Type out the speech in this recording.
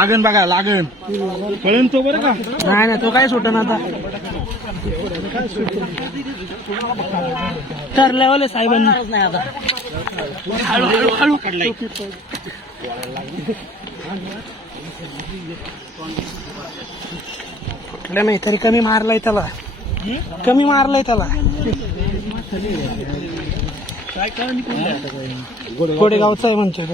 लागन बघा लागन कळन तो बरं का. नाही नाही तो काय सुटन आता ठरल्यावाले साहेबांना नाही आता हळू पडलाय. कुठल्या नाही तरी कमी मारलाय त्याला कमी मारलाय त्याला गोडेगावचा आहे म्हणते